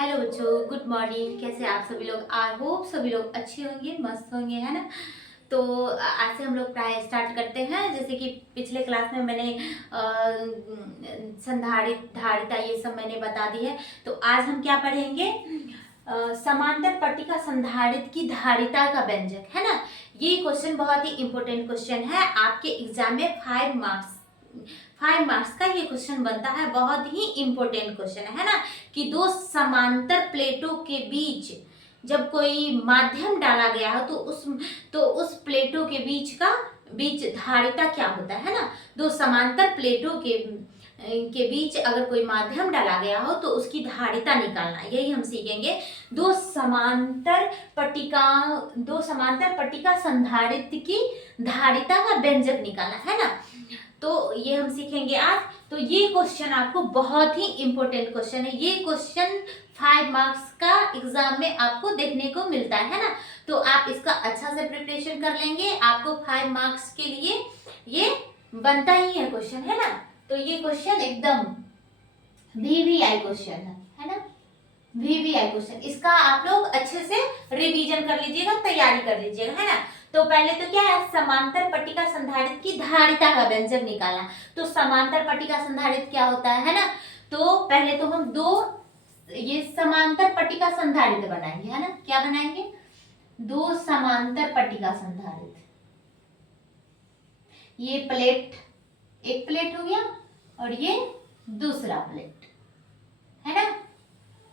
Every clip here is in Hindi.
हेलो बच्चों, गुड मॉर्निंग। कैसे आप सभी लोग? आई होप सभी लोग अच्छे होंगे, मस्त होंगे, है ना। तो आज से हम लोग प्राय स्टार्ट करते हैं। जैसे कि पिछले क्लास में मैंने संधारित धारिता ये सब मैंने बता दी है। तो आज हम क्या पढ़ेंगे? समांतर पट्टिका संधारित की धारिता का व्यंजक, है ना। ये क्वेश्चन बहुत ही इंपॉर्टेंट क्वेश्चन है। आपके एग्जाम में 5 मार्क्स का ये क्वेश्चन बनता है। बहुत ही इंपॉर्टेंट क्वेश्चन है ना, कि दो समांतर प्लेटों के बीच जब कोई माध्यम डाला गया हो तो उस प्लेटों के बीच धारिता क्या होता है ना। दो समांतर प्लेटों के बीच अगर कोई माध्यम डाला गया हो तो उसकी धारिता निकालना, यही हम सीखेंगे। दो समांतर पट्टिका संधारित्र की धारिता का व्यंजक निकालना, है ना। तो ये हम सीखेंगे आज। तो ये क्वेश्चन आपको बहुत ही इंपॉर्टेंट क्वेश्चन है। ये क्वेश्चन 5 मार्क्स का एग्जाम में आपको देखने को मिलता है ना। तो आप इसका अच्छा से प्रिपरेशन कर लेंगे। आपको 5 मार्क्स के लिए ये बनता ही है क्वेश्चन, है ना। तो ये क्वेश्चन एकदम वीवीआई क्वेश्चन है ना। वीवीआई क्वेश्चन, इसका आप लोग अच्छे से रिवीजन कर लीजिएगा, तैयारी कर लीजिएगा, है ना। तो पहले तो क्या है, समांतर पट्टिका संधारित्र की धारिता का व्यंजक निकालना। तो समांतर पट्टिका संधारित्र क्या होता है ना। तो पहले तो हम ये समांतर पट्टिका संधारित्र बनाएंगे, है ना। क्या बनाएंगे? दो समांतर पट्टिका संधारित्र। ये प्लेट, एक प्लेट हो गया और ये दूसरा प्लेट, है ना।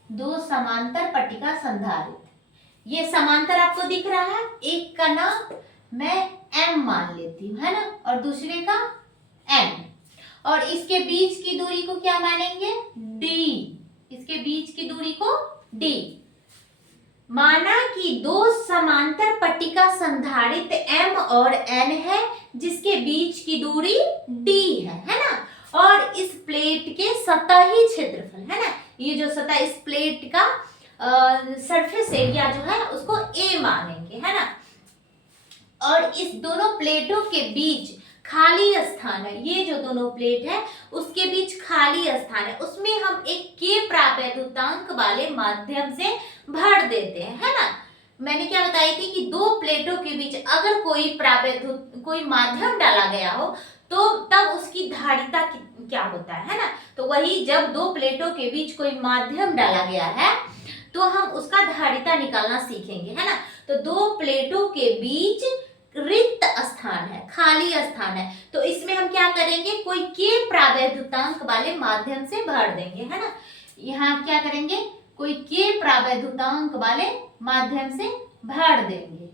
दो समांतर पट्टिका संधारित्र। ये समांतर आपको दिख रहा है। एक का नाम मैं m मान लेती हूं, है ना, और दूसरे का n। और इसके बीच की दूरी को क्या मानेंगे? d। इसके बीच की दूरी को d। माना कि दो समांतर पट्टिका संधारित्र m और n है, जिसके बीच की दूरी d है ना। और इस प्लेट के सतही क्षेत्रफल, है ना, ये जो सतह, इस प्लेट का सरफेस एरिया जो है उसको a मानेंगे, है ना। और इस दोनों प्लेटों के बीच खाली स्थान है। ये जो दोनों प्लेट है उसके बीच खाली स्थान है, उसमें हम एक के प्रावैधुतांक वाले माध्यम से भर देते हैं, है ना। मैंने क्या बताई थी कि दो प्लेटों के बीच अगर कोई माध्यम डाला गया हो तो तब उसकी धारिता क्या होता है ना। तो वही, जब दो प्लेटों के बीच कोई माध्यम डाला गया है तो हम उसका धारिता निकालना सीखेंगे, है ना। तो दो प्लेटों के बीच रिक्त स्थान है, खाली स्थान है, तो इसमें हम क्या करेंगे? कोई के प्रावैधुतांक वाले माध्यम से भर देंगे, है ना। यहाँ क्या करेंगे? कोई के प्रावैधुतांक वाले माध्यम से भर देंगे।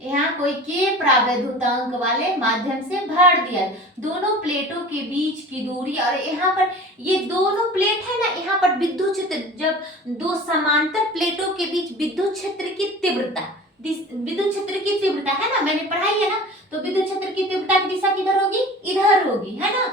यहाँ कोई के प्रावैधुतांक वाले माध्यम से भर दिया। दोनों प्लेटों के बीच की दूरी, और यहाँ पर ये दोनों प्लेट है ना, यहाँ पर विद्युत क्षेत्र, जब दो समांतर प्लेटों के बीच विद्युत क्षेत्र की तीव्रता, है ना, मैंने पढ़ाई है ना। तो विद्युत क्षेत्र की तीव्रता की दिशा किधर होगी? इधर होगी, है ना।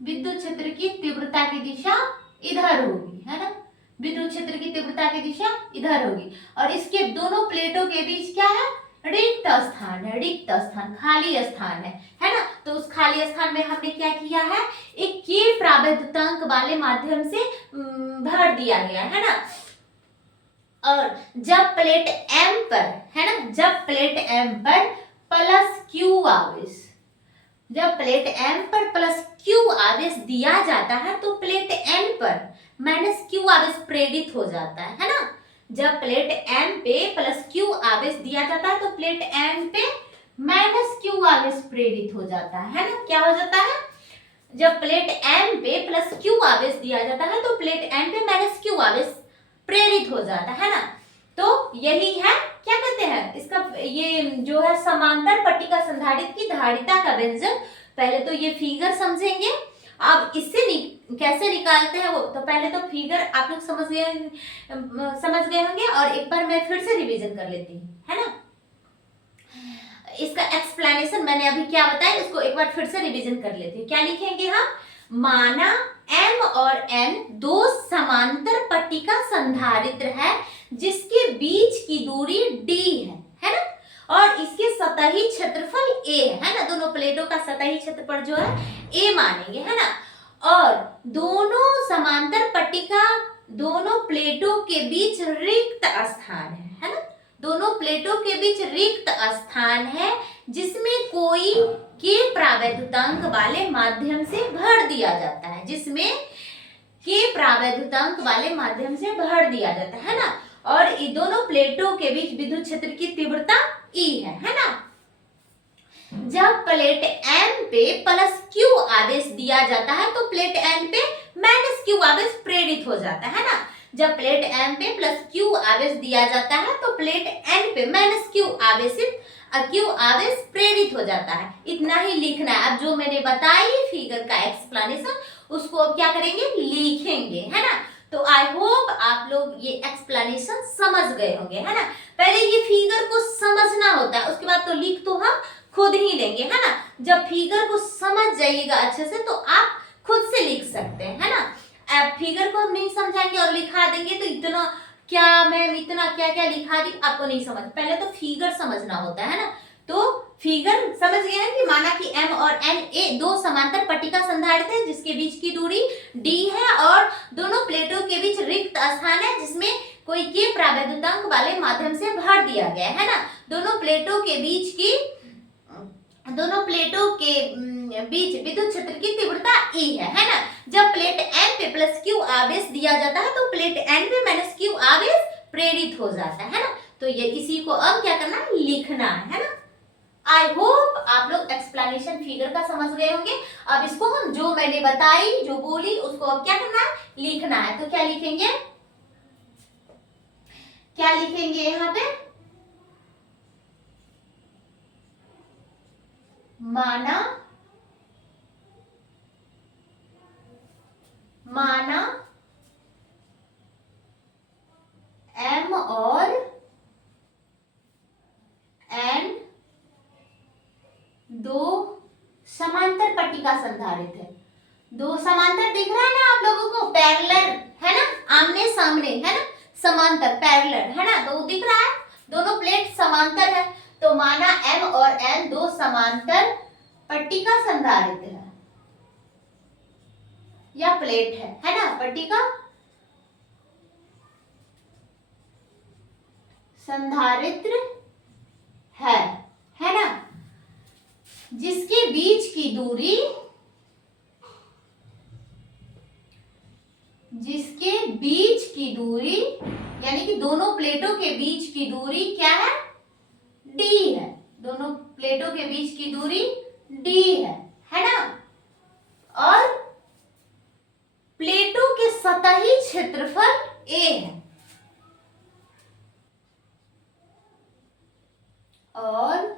विद्युत क्षेत्र की तीव्रता की दिशा इधर होगी, है ना। विद्युत क्षेत्र की तीव्रता की दिशा इधर होगी। और इसके दोनों प्लेटों के बीच क्या है? रिक्त स्थान है, रिक्त स्थान, खाली स्थान है ना। तो उस खाली स्थान में हमने क्या किया है? एक के प्रावैधुतांक वाले माध्यम से भर दिया गया, है ना। और जब प्लेट M पर, है ना, जब प्लेट M पर प्लस Q आवेश, जब प्लेट M पर प्लस Q आवेश दिया जाता है तो प्लेट N पर माइनस Q आवेश प्रेरित हो जाता है ना। जब प्लेट M पे प्लस Q आवेश दिया जाता है तो प्लेट N पे माइनस Q आवेश प्रेरित हो जाता है ना। क्या हो जाता है? जब प्लेट M पे प्लस Q आवेश दिया जाता है तो प्लेट N पे माइनस Q आवेश प्रेरित हो जाता है ना। तो यही है, क्या कहते हैं इसका, ये जो है समांतर पट्टिका संधारित्र की धारिता का व्यंजक। पहले तो ये फिगर समझेंगे। अब इससे कैसे निकालते हैं वो, तो पहले तो फिगर आप लोग समझ गए होंगे, और एक बार मैं फिर से रिवीजन कर लेती हूँ, है ना। इसका एक्सप्लेनेशन मैंने अभी क्या बताया, इसको एक बार फिर से रिवीजन कर लेती हूँ। क्या लिखेंगे हम? माना M और N दो समांतर पट्टिका संधारित्र है, जिसके बीच की दूरी d है ना। और इसके सतही क्षेत्रफल a है ना। दोनों प्लेटों का सतही क्षेत्रफल जो है a मानेंगे, है ना। और दोनों समांतर पट्टिका, दोनों प्लेटों के बीच रिक्त स्थान है ना, दोनों प्लेटों के बीच रिक्त स्थान है जिसमें कोई के प्रावैधुतांक वाले माध्यम से भर दिया जाता है, जिसमें के प्रावैधुतांक वाले माध्यम से भर दिया जाता है ना। और इन दोनों प्लेटों के बीच विद्युत क्षेत्र की तीव्रता E है ना। जब प्लेट M पे प्लस Q आवेश दिया जाता है तो प्लेट N पे माइनस Q आवेश प्रेरित हो जाता है ना। जब प्लेट M पे प्लस Q आवेश दिया जाता है तो प्लेट N पे माइनस Q आवेश प्रेरित हो जाता है। इतना ही लिखना है। अब जो मैंने बताई फिगर का एक्सप्लेनेशन उसको अब क्या करेंगे, लिखेंगे, है ना। तो आई होप आप लोग ये एक्सप्लेनेशन समझ गए होंगे, है ना। पहले ये फिगर को समझना होता है, उसके बाद तो लिख तो हम खुद ही लेंगे, है ना। जब फिगर को समझ जाइएगा अच्छे से तो आप खुद से लिख सकते हैं, है ना। अब फिगर को हम नहीं समझाएंगे और लिखा देंगे तो इतना क्या मैम, इतना क्या क्या लिखा दी, आपको नहीं समझ। पहले तो फिगर समझना होता है ना। तो फिगर समझ गए ना कि माना कि M और N दो समांतर पट्टिका संधारित्र है जिसके बीच की दूरी D है और दोनों प्लेटों के बीच रिक्त स्थान है जिसमें कोई के प्रावैधुतांक वाले माध्यम से भर दिया गया है ना। दोनों प्लेटों के बीच विद्युत क्षेत्र की तीव्रता E है ना। जब प्लेट N पे प्लस Q आवेश दिया जाता है तो प्लेट N पे माइनस Q आवेश प्रेरित हो जाता है ना। तो ये इसी को अब क्या करना है, लिखना है ना। आई होप आप लोग एक्सप्लेनेशन फिगर का समझ गए होंगे। अब इसको हम जो मैंने बताई, जो बोली, उसको अब क्या करना है, लिखना है। तो क्या लिखेंगे, क्या लिखेंगे यहाँ पे, माना M और N दो समांतर पट्टिका संधारित्र है। दो समांतर दिख रहा है ना आप लोगों को, पैरेलल है ना, आमने सामने है ना, समांतर पैरेलल है ना, दो दिख रहा है, दोनों प्लेट समांतर है। तो माना M और N दो समांतर पट्टिका संधारित्र है या प्लेट है ना, पट्टिका संधारित्र है ना, जिसके बीच की दूरी, यानी कि दोनों प्लेटों के बीच की दूरी क्या है, D है। दोनों प्लेटों के बीच की दूरी D है ना। और प्लेटों के सतही क्षेत्रफल A है। और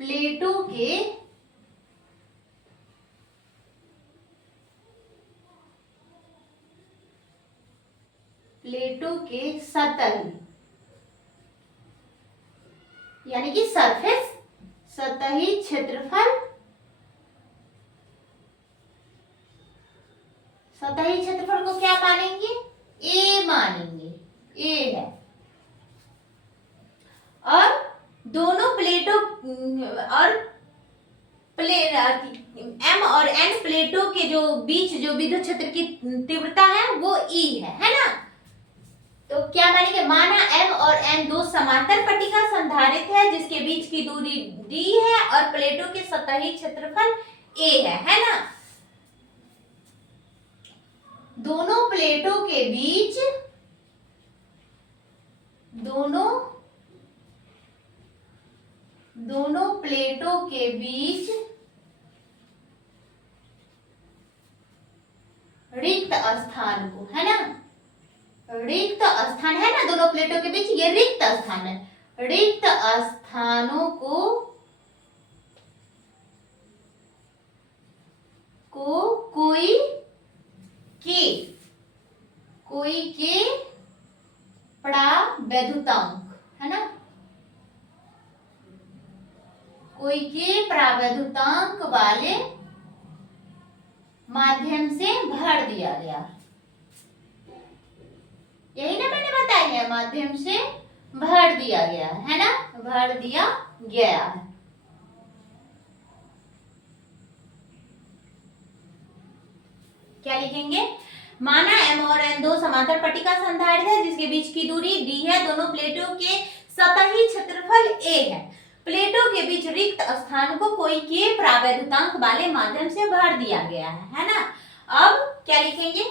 प्लेटों के सतही, यानी कि सरफेस, सतही क्षेत्रफल, सतही क्षेत्रफल को क्या मानेंगे, A मानेंगे, A है। और दोनों प्लेटों और M और N प्लेटों के जो बीच जो विद्युत क्षेत्र की तीव्रता है वो E है ना। तो क्या मानेंगे, माना M और N दो समांतर पट्टिका संधारित्र है जिसके बीच की दूरी D है और प्लेटों के सतही क्षेत्रफल A है ना। दोनों प्लेटों के बीच रिक्त स्थान को, है ना, रिक्त स्थान है ना, दोनों प्लेटों के बीच ये रिक्त स्थान है, रिक्त स्थानों को कोई के प्रावैधुतांक, है ना, कोई के प्रावैधुतांक वाले माध्यम से भर दिया गया। यही ना मैंने बताया है, माध्यम से भर दिया गया है ना, भर दिया गया है। क्या लिखेंगे, माना m और n दो समांतर पट्टिका संधारित है जिसके बीच की दूरी d है, दोनों प्लेटों के सतही क्षेत्रफल a है, प्लेटों के बीच रिक्त स्थान को कोई के प्रावैधुतांक वाले माध्यम से भर दिया गया है ना। अब क्या लिखेंगे,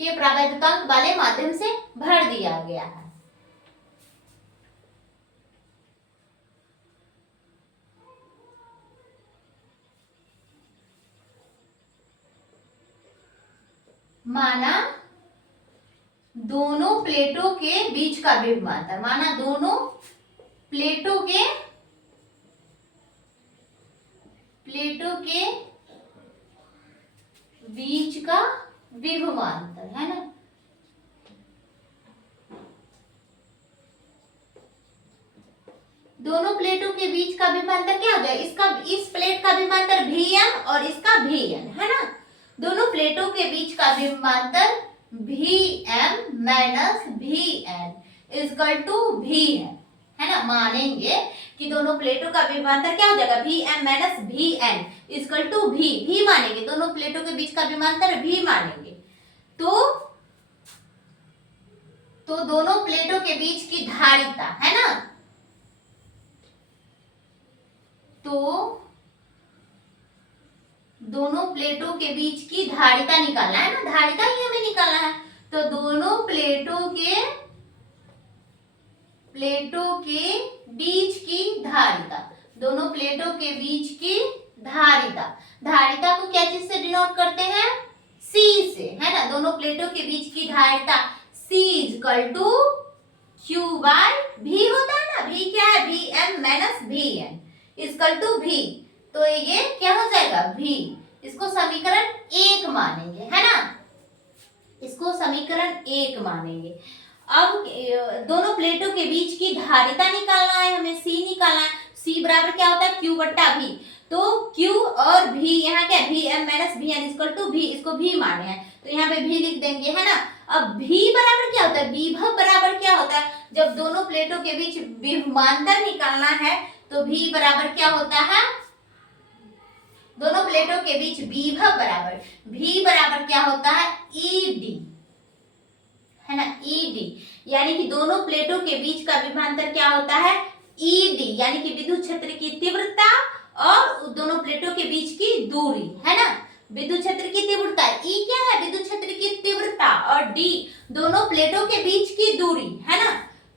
के प्रावैधुतांक वाले माध्यम से भर दिया गया है। माना दोनों प्लेटों के बीच का विभवांतर, माना दोनों प्लेटों के बीच का विभवांतर है ना, दोनों प्लेटों के बीच का विभवांतर क्या हो जाए, इसका इस प्लेट का विभवांतर Vm और इसका Vn है ना, दोनों प्लेटों के बीच का विभवांतर Vm minus Vn equal to V है ना। मानेंगे कि दोनों प्लेटों का विभवांतर क्या हो जाएगा, Vm minus Vn equal to V मानेंगे, दोनों प्लेटों के बीच का विभवांतर V मानेंगे। तो दोनों प्लेटों के बीच की धारिता है ना, तो दोनों प्लेटों के बीच की धारिता निकालना है ना, धारिता ही हमें निकालना है। तो दोनों प्लेटों के बीच की धारिता, दोनों प्लेटों के बीच की धारिता, धारिता को क्या चीज से डिनोट करते हैं, C से है ना, दोनों प्लेटों के बीच की धारिता C equal to Q by V होता है ना, V क्या है, Vm minus Vn equal to V, तो ये क्या हो जाएगा V, इसको समीकरण 1 मानेंगे है ना, इसको समीकरण 1 मानेंगे। अब दोनों प्लेटों के बीच की धारिता निकालना है हमें, C निकालना है, C बराबर क्या होता है Q बट्टा V, तो Q और V यहाँ क्या Vm minus Vn equal to V, इसको V माने हैं तो यहाँ पे V लिख देंगे है ना। अब V बराबर क्या होता है, विभव बराबर क्या होता है, जब दोनों प्लेटों के बीच विभवांतर निकालना है तो V बराबर क्या होता है, दोनों प्लेटों के बीच विभव बराबर V बराबर क्या होता है ED है ना, ED यानी कि दोनों प्लेटों के बीच का विभवांतर क्या होता है ED, यानी कि विद्युत क्षेत्र की तीव्रता और दोनों प्लेटों के बीच की दूरी है ना, विद्युत क्षेत्र की तीव्रता E क्या है, विद्युत क्षेत्र की तीव्रता, और D दोनों प्लेटों के बीच की दूरी है ना।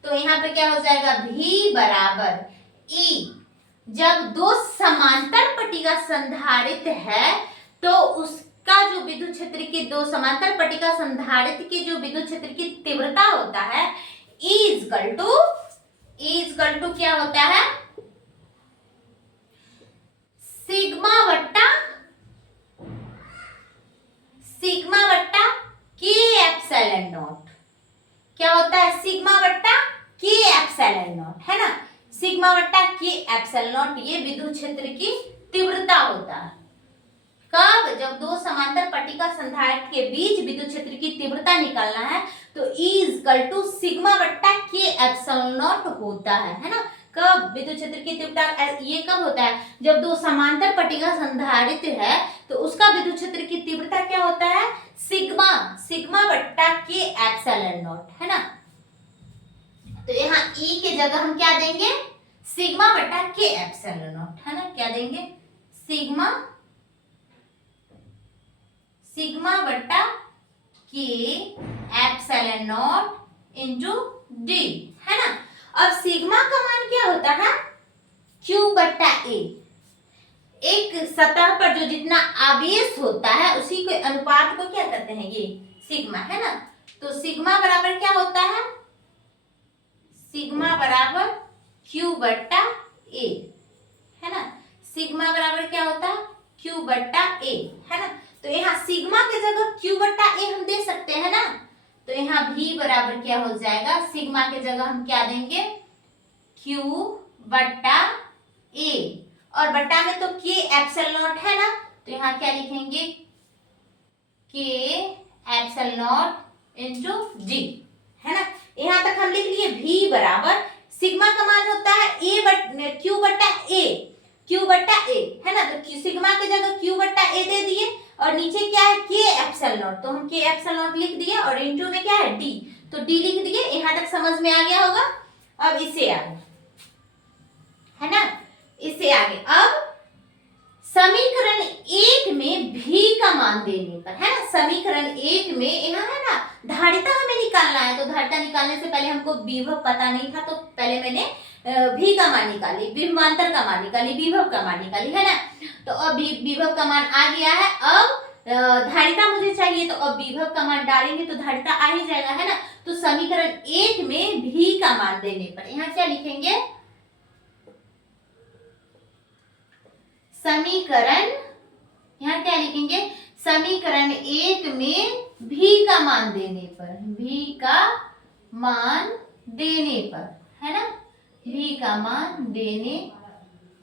तो यहाँ पे क्या हो जाएगा V बराबर E, जब दो समांतर पट्टिका संधारित है तो उसका जो विद्युत क्षेत्र की, दो समांतर पट्टिका संधारित की जो विद्युत क्षेत्र की तीव्रता होता है E इक्वल टू क्या होता है, सिग्मा बट्टा के एप्सिलॉन नॉट, क्या होता है सिग्मा बट्टा के एप्सिलॉन नॉट है ना, सिग्मा बट्टा के एप्सिलॉन नॉट ये विद्युत क्षेत्र की तीव्रता होता है। कब, जब दो समांतर पट्टिका संधारित्र के बीच विद्युत क्षेत्र की तीव्रता निकालना है तो E इक्वल टू सिग्मा बट्टा के एप्सिलॉन नॉट होता है ना। कब विद्युत क्षेत्र की तीव्रता ये कब होता है, जब दो समांतर पट्टिका संधारित्र है तो उसका विद्युत क्षेत्र की तीव्रता क्या होता है सिग्मा बट्टा के एप्सिलॉन नॉट है ना। तो यहाँ E के जगह हम क्या देंगे, सिग्मा बट्टा के एप्सिलॉन नॉट है ना, क्या देंगे सिग्मा बट्टा के एप्सिलॉन नॉट इंटू डी है ना। अब सिग्मा का मान क्या होता है Q बट्टा A, एक सतह पर जो जितना आवेश होता है उसी के अनुपात को क्या कहते हैं, ये सिग्मा है ना। तो सिग्मा बराबर क्या होता है, सिग्मा बराबर Q बट्टा A है ना, सिग्मा बराबर क्या होता है Q बट्टा A है ना। तो यहाँ सिग्मा के जगह Q बट्टा A हम दे सकते हैं ना, तो यहाँ V बराबर क्या हो जाएगा, सिग्मा के जगह हम क्या देंगे Q बट्टा A, और बट्टा में तो K एप्सिलॉन नॉट है ना, तो यहाँ क्या लिखेंगे K epsilon not into D है ना। यहाँ तक हम लिख लिए V बराबर सिग्मा का मान होता है Q बट्टा A, Q बट्टा A, है ना। तो सिग्मा की जगह Q बट्टा A दे दिए और नीचे क्या है K एप्सिलॉन नॉट, तो हम K एप्सिलॉन नॉट लिख दिए और इनटू में क्या है D, तो D लिख दिए। यहाँ तक समझ में आ गया होगा। अब इससे आगे, है ना, इससे आगे अब समीकरण 1 में भी का मान देने पर, है ना, समीकरण 1 में यहाँ है ना धारिता हमें निकालना है, तो धारिता निकालने से पहले हमको विभव पता नहीं था, तो पहले मैंने भी का मान निकाली, विभवांतर का मान निकाली, विभव का मान निकाली, है ना। तो अब विभव का मान आ गया है। अब धारिता मुझे चाहिए, तो अब विभव का मान डालेंगे तो धारिता आ ही जाएगा, है ना। तो समीकरण 1 में भी का मान देने पर यहाँ क्या लिखेंगे, समीकरण, यहाँ क्या लिखेंगे, समीकरण 1 में भी का मान देने पर, भी का मान देने पर, है ना, भी का मान देने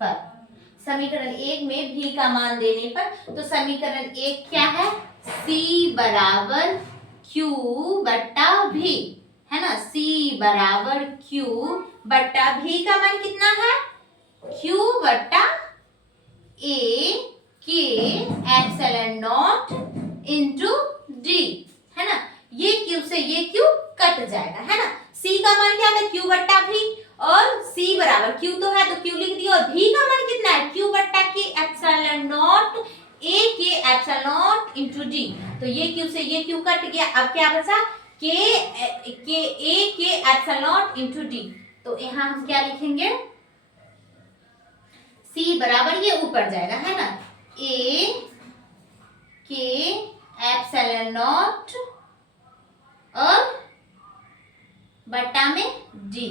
पर, समीकरण 1 में भी का मान देने पर, तो समीकरण 1 क्या है, C बराबर Q बट्टा भी, है ना, C बराबर Q बट्टा भी का मान कितना है, Q बट्टा A के एप्सिलॉन नॉट इंटू D, है ना। ये Q से ये Q कट जाएगा, है ना। C का मान क्या था, Q बट्टा भी, और C बराबर Q तो है तो Q लिख दिया, और V का मान कितना है, Q बट्टा के एप्सिलॉन नॉट A के एप्सिलॉन नॉट इंटू D, तो ये Q से ये Q कट गया। अब क्या बचा, के A के एप्सिलॉन नॉट इंटू D, तो यहाँ हम क्या लिखेंगे, C बराबर ये ऊपर जाएगा, है ना, A के एप्सिलॉन नॉट और बट्टा में D,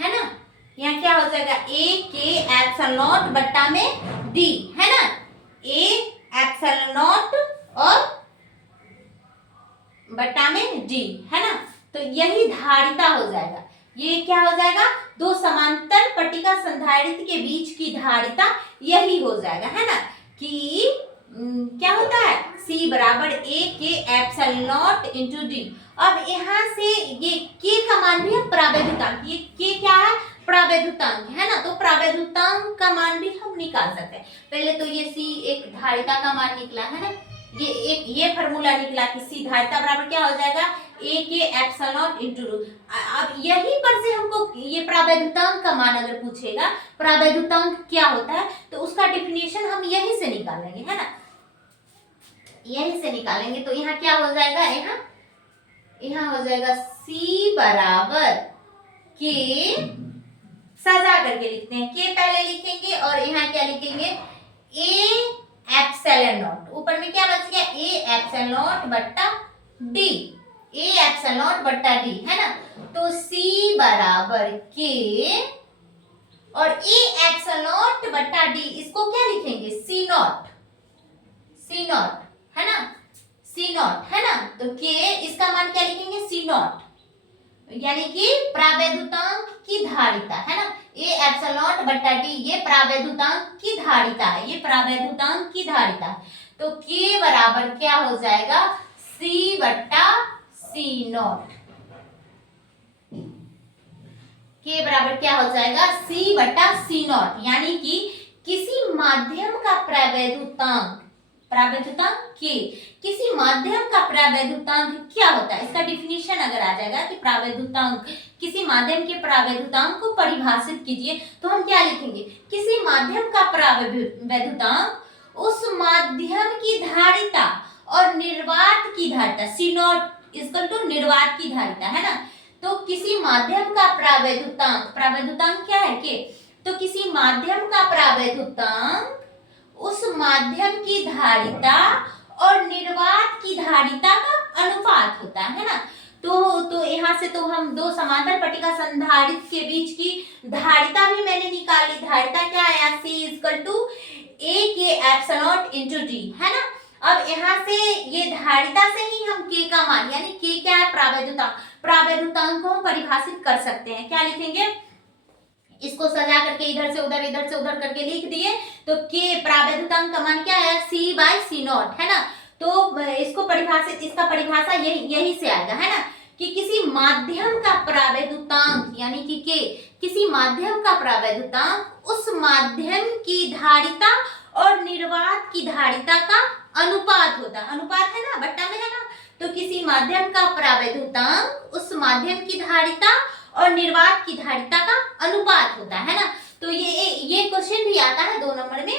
है ना। यहाँ क्या हो जाएगा, A के एप्सिलॉन नॉट बट्टा में D, है ना, A एप्सिलॉन नॉट और बट्टा में D, है ना। तो यही धारिता हो जाएगा। ये क्या हो जाएगा, दो समांतर पट्टिका संधारित्र के बीच की धारिता यही हो जाएगा, है ना, कि क्या होता है, C बराबर A के एप्सिलॉन नॉट इंटू D। अब यहाँ से ये K का मान भी है प्रावैधुतांक, ये K क्या है, प्रावैधुतांक, है ना। तो प्रावैधुतांक का मान भी हम निकाल सकते हैं। पहले तो ये C एक धारिता का मान निकला, है ना, ये फॉर्मूला निकला कि C धारिता बराबर क्या हो जाएगा, A के एप्सिलॉन नॉट इंटू D। अब यहीं पर से हमको ये प्रावैधुतांक का मान अगर पूछेगा, प्रावैधुतांक क्या होता है, तो उसका डेफिनेशन हम यहीं से निकालेंगे, है ना, यहीं से निकालेंगे। तो यहाँ क्या हो जाएगा, यहाँ हो जाएगा C बराबर के, सजा करके लिखते हैं, के पहले लिखेंगे और यहाँ क्या लिखेंगे, A एप्सिलॉन नॉट, ऊपर में क्या बच गया, A एप्सिलॉन नॉट बट्टा D, A एप्सिलॉन नॉट बट्टा D, है ना। तो C बराबर के और A एप्सिलॉन नॉट बट्टा D, इसको क्या लिखेंगे, C नॉट, C नॉट, है ना, C नॉट, है ना। तो के इसका मान क्या लिखेंगे, C नॉट, यानी कि प्रावैधुतांक की धारिता, है ना, A एप्सिलॉन नॉट बट्टा D ये प्रावैधुतांक की धारिता है, ये प्रावैधुतांक की धारिता है। तो K बराबर क्या हो जाएगा, C बट्टा C नॉट, K बराबर क्या हो जाएगा, C बट्टा C नॉट, यानी कि किसी माध्यम का प्रावैधुतांक, प्रावैधुतांक K, किसी माध्यम का प्रावैधुतांक क्या होता है, इसका डिफिनीशन अगर आ जाएगा कि प्रावैधुतांक, किसी माध्यम के प्रावैधुतांक को परिभाषित कीजिए, तो हम क्या लिखेंगे, किसी माध्यम का प्रावैधुतांक उस माध्यम की धारिता और निर्वात की धारिता, C नॉट इक्वल टू निर्वात की धारिता, है ना। तो किसी माध्यम का प्रावैधुतांक, प्रावैधुतांक क्या है, K, तो किसी माध्यम का प्रावैधुतांक उस माध्यम की धारिता और निर्वात की धारिता का अनुपात होता है ना। तो यहाँ से तो हम दो समांतर पट्टिका संधारित्र के बीच की धारिता भी मैंने निकाली, धारिता क्या आया, C इक्वल टू A के एप्सिलॉन नॉट इंटू D, है ना। अब यहाँ से ये धारिता से ही हम K का मान, यानी K क्या है, प्रावैधुतांक, प्रावैधुतांक को हम परिभाषित कर सकते हैं, क्या लिखेंगे, इसको सजा करके इधर से उधर करके लिख दिए, तो K प्रावैधुतांक का मान क्या है, C बाय C नॉट, है ना। तो इसको परिभाषित, इसका परिभाषा यही से आएगा, है ना, कि किसी माध्यम का प्रावैधुतांक यानी कि K, किसी माध्यम का प्रावैधुतांक उस माध्यम की धारिता और निर्वात की धारिता का अनुपात होता है। अनुपात है ना, बट्टा में है ना। तो किसी माध्यम का प्रावैधुतांक उस माध्यम की धारिता और निर्वात की धारिता का अनुपात होता है ना। तो ये क्वेश्चन भी आता है 2 नंबर में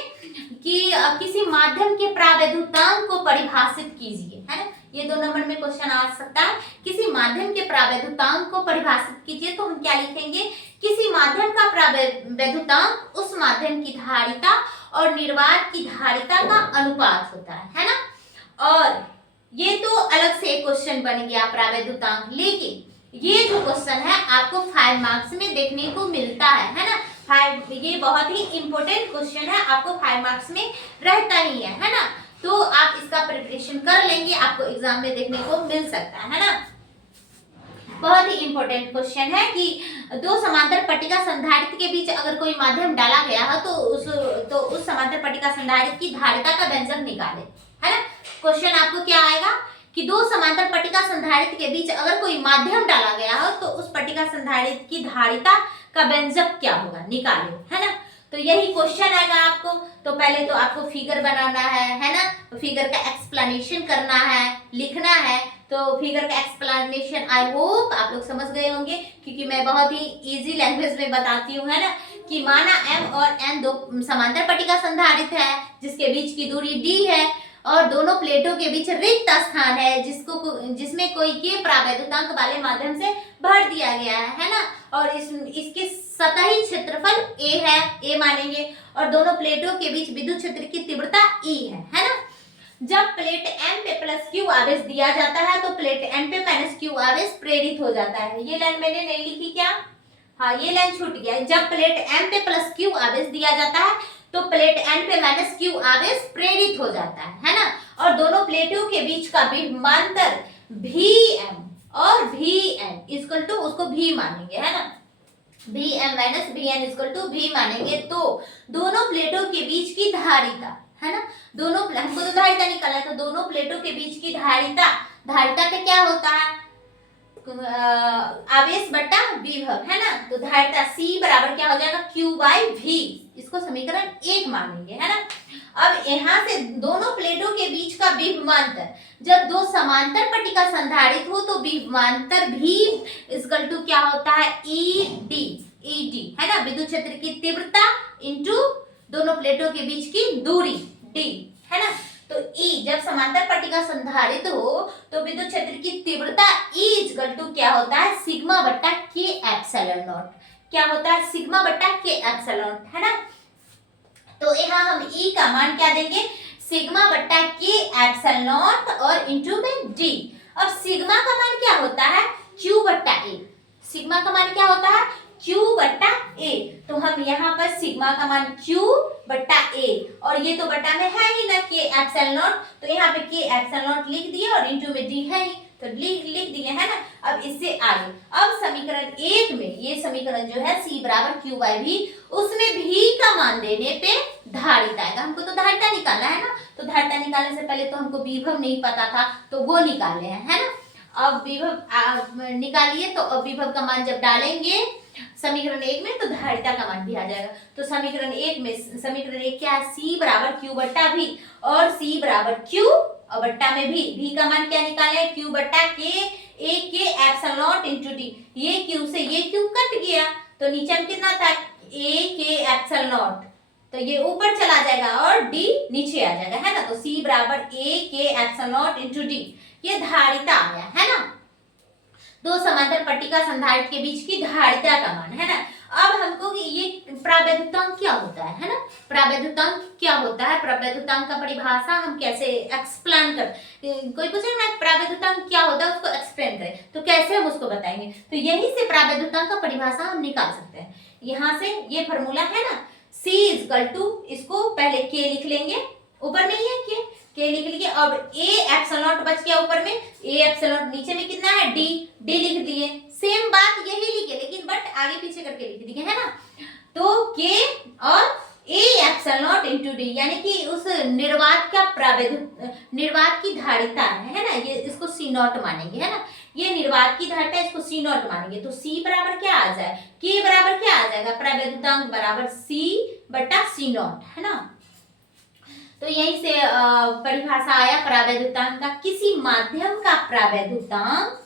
कि किसी माध्यम के प्रावैधुतांक को परिभाषित कीजिए, है ना। ये 2 नंबर में क्वेश्चन आ सकता है। किसी माध्यम के प्रावैधुतांक को परिभाषित कीजिए, तो हम क्या लिखेंगे, किसी माध्यम का प्रावैधुतांक उस माध्यम की धारिता और निर्वात की धारिता का अनुपात होता है ना। और ये तो अलग से एक क्वेश्चन बन गया प्रावैधुतांक, लेकिन ये जो क्वेश्चन है आपको 5 मार्क्स में देखने को मिलता है ना। 5, ये बहुत ही इंपॉर्टेंट क्वेश्चन है, आपको 5 मार्क्स में रहता ही है ना। तो आप इसका प्रिपरेशन कर लेंगे, आपको एग्जाम में देखने को मिल सकता है ना। बहुत ही इंपॉर्टेंट क्वेश्चन है कि 2 समांतर पट्टिका संधारित्र के बीच अगर कोई माध्यम डाला गया है तो उस समांतर पट्टिका संधारित्र की धारिता का व्यंजक निकाले, है ना। क्वेश्चन आपको क्या आएगा कि 2 समांतर पट्टिका संधारित्र के बीच अगर कोई माध्यम डाला गया हो तो उस पट्टिका संधारित्र की धारिता का व्यंजक क्या होगा, निकाले, है ना। तो यही क्वेश्चन आएगा आपको। तो पहले तो आपको फिगर बनाना है ना। तो फिगर का एक्सप्लेनेशन करना है, लिखना है। तो फिगर का एक्सप्लेनेशन आई होप आप लोग समझ गए होंगे, क्योंकि मैं बहुत ही इजी लैंग्वेज में बताती हूँ, है ना। कि माना m और n 2 समांतर पट्टिका संधारित्र है जिसके बीच की दूरी d है और दोनों प्लेटों के बीच रिक्त स्थान है जिसमें कोई के प्रावैधुतांक वाले माध्यम से भर दिया गया है ना। और इसके सतही क्षेत्रफल a है, a मानेंगे, और दोनों प्लेटों के बीच विद्युत क्षेत्र की तीव्रता E है ना। जब प्लेट M पे प्लस Q आवेश दिया जाता है तो प्लेट M पे माइनस Q आवेश प्रेरित हो जाता है। ये लाइन मैंने नहीं लिखी क्या, हाँ ये लाइन छूट गया। जब प्लेट M पे प्लस Q आवेश दिया जाता है तो प्लेट N पे माइनस Q आवेश प्रेरित हो जाता है ना। और दोनों प्लेटों के बीच का विभवांतर Vm और Vn इक्वल टू उसको V मानेंगे, है ना। Vm minus Vn equal to V मानेंगे तो दोनों प्लेटों के बीच की धारिता, है ना, दोनों हमको तो धारिता निकालना है, तो दोनों प्लेटों के बीच की धारिता का क्या होता है, आवेश बटा विभव, है ना। तो धारिता C बराबर क्या हो जाएगा, Q/V। इसको समीकरण 1 मानेंगे, है ना। अब यहाँ से दोनों प्लेटों के बीच का विभवांतर, जब 2 समांतर पट्टिका संधारित हो तो विभवांतर भी इक्वल टू क्या होता है, ED, है ना। विद्युत क्षेत्र की तीव्रता इनटू दोनों प्लेटों के बीच की दूरी D, है ना। तो E जब समांतर पट्टिका संधारित हो तो विद्युत क्षेत्र की तीव्रता E इक्वल टू क्या होता है, सिग्मा बट्टा K एप्सिलॉन नॉट। क्या होता है, सिग्मा बट्टा K एप्सिलॉन नॉट, है ना। तो यहाँ हम E का मान क्या देंगे, सिग्मा बट्टा K एप्सिलॉन नॉट और इंटू में D। अब सिग्मा का मान क्या होता है, Q बट्टा A। सिग्मा का मान क्या होता है, Q बट्टा A। तो हम यहाँ पर सिग्मा का मान Q बट्टा A, और ये तो बट्टा में है ही ना K एप्सिलॉन नॉट, तो यहाँ पे K एप्सिलॉन नॉट लिख दिए और इंटू में D है ही, तो लिख दिए, है ना। अब इससे आगे, अब समीकरण 1 में ये समीकरण जो है C बराबर Q/V, उसमें V का मान देने पे धारिता आएगा। हमको तो धारिता निकालना है ना, तो धारिता निकालने से पहले तो हमको विभव नहीं पता था, तो वो निकाले हैं, है ना। अब विभव निकालिए, तो अब विभव का मान जब डालेंगे समीकरण 1 में तो धारिता का मान भी आ जाएगा। तो समीकरण 1 क्या है, C बराबर Q बट्टा V, और C बराबर Q और बट्टा में V का मान क्या निकाले, Q बट्टा K A K epsilon not into D। ये Q से ये Q कट गया, तो नीचे में कितना था, A K एप्सिलॉन नॉट, तो ये ऊपर चला जाएगा और D नीचे आ जाएगा, है ना। तो C बराबर A K epsilon not into D, ये धारिता आ गया, है ना। 2 समांतर पट्टिका संधारित्र के बीच की धारिता का मान, है ना। अब हमको कि ये प्रावैधुतांक क्या होता है ना। प्रावैधुतांक क्या होता है, प्रावैधुतांक का परिभाषा हम कैसे एक्सप्लेन कर, कोई पूछे ना प्रावैधुतांक क्या होता है उसको एक्सप्लेन करें, तो कैसे हम उसको बताएंगे। तो यही से प्रावैधुतांक का परिभाषा हम निकाल सकते हैं। यहाँ से ये फॉर्मूला है ना, C इक्वल टू, इसको पहले K लिख लेंगे, ऊपर में ही है K लिख लीजिए। अब A एप्सिलॉन नॉट बच गया ऊपर में, A एप्सिलॉन नॉट, नीचे में कितना है D लिख दिए। सेम बात यही लिखे, लेकिन बट आगे पीछे करके लिख दिए, है ना। तो K और A epsilon not into D, यानी कि उस निर्वात का निर्वात की धारिता है ना, ये इसको C नॉट मानेंगे, है ना। ये निर्वात की धारिता, इसको सी नॉट मानेंगे तो सी बराबर क्या आ जाए, के बराबर क्या आ जाएगा, प्रावैधुतांक बराबर सी बटा सी नॉट, है ना। तो यहीं से परिभाषा आया प्रावैधुतांक का, किसी माध्यम का प्रावैधुतांक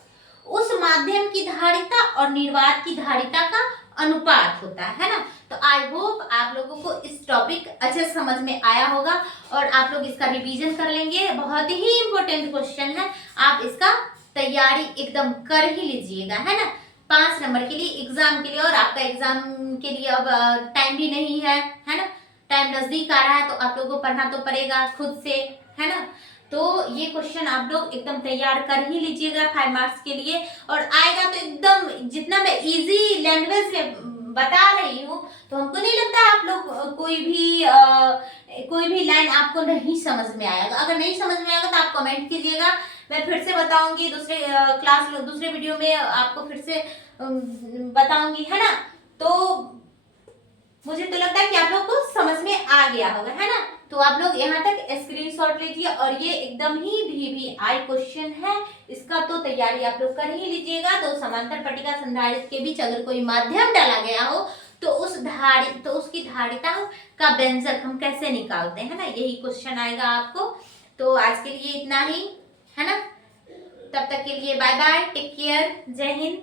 उस माध्यम की धारिता और निर्वात की धारिता का अनुपात होता है ना। तो आई होप आप लोगों को इस टॉपिक अच्छे समझ में आया होगा और आप लोग इसका रिवीजन कर लेंगे। बहुत ही इंपॉर्टेंट क्वेश्चन है, आप इसका तैयारी एकदम कर ही लीजिएगा, है ना। 5 नंबर के लिए एग्जाम के लिए, और आपका एग्जाम के लिए अब टाइम भी नहीं है ना, टाइम नजदीक आ रहा है, तो आप लोगों को पढ़ना तो पड़ेगा खुद से, है ना। तो ये क्वेश्चन आप लोग एकदम तैयार कर ही लीजिएगा 5 मार्क्स के लिए, और आएगा तो एकदम, जितना मैं इजी लैंग्वेज में बता रही हूँ तो हमको नहीं लगता आप लोग कोई भी लाइन आपको नहीं समझ में आएगा। अगर नहीं समझ में आएगा तो आप कमेंट कीजिएगा, मैं फिर से बताऊंगी दूसरे वीडियो में आपको फिर से बताऊंगी, है ना। तो मुझे तो लगता है कि आप लोग को समझ में आ गया होगा, है ना। तो आप लोग यहाँ तक स्क्रीनशॉट लीजिए, और ये एकदम ही VVI क्वेश्चन है, इसका तो तैयारी आप लोग कर ही लीजिएगा। तो समांतर पट्टिका संधारित्र के बीच अगर कोई माध्यम डाला गया हो तो उसकी धारिता का व्यंजक हम कैसे निकालते हैं ना, यही क्वेश्चन आएगा आपको। तो आज के लिए इतना ही, है ना। तब तक के लिए बाय बाय, टेक केयर, जय हिंद।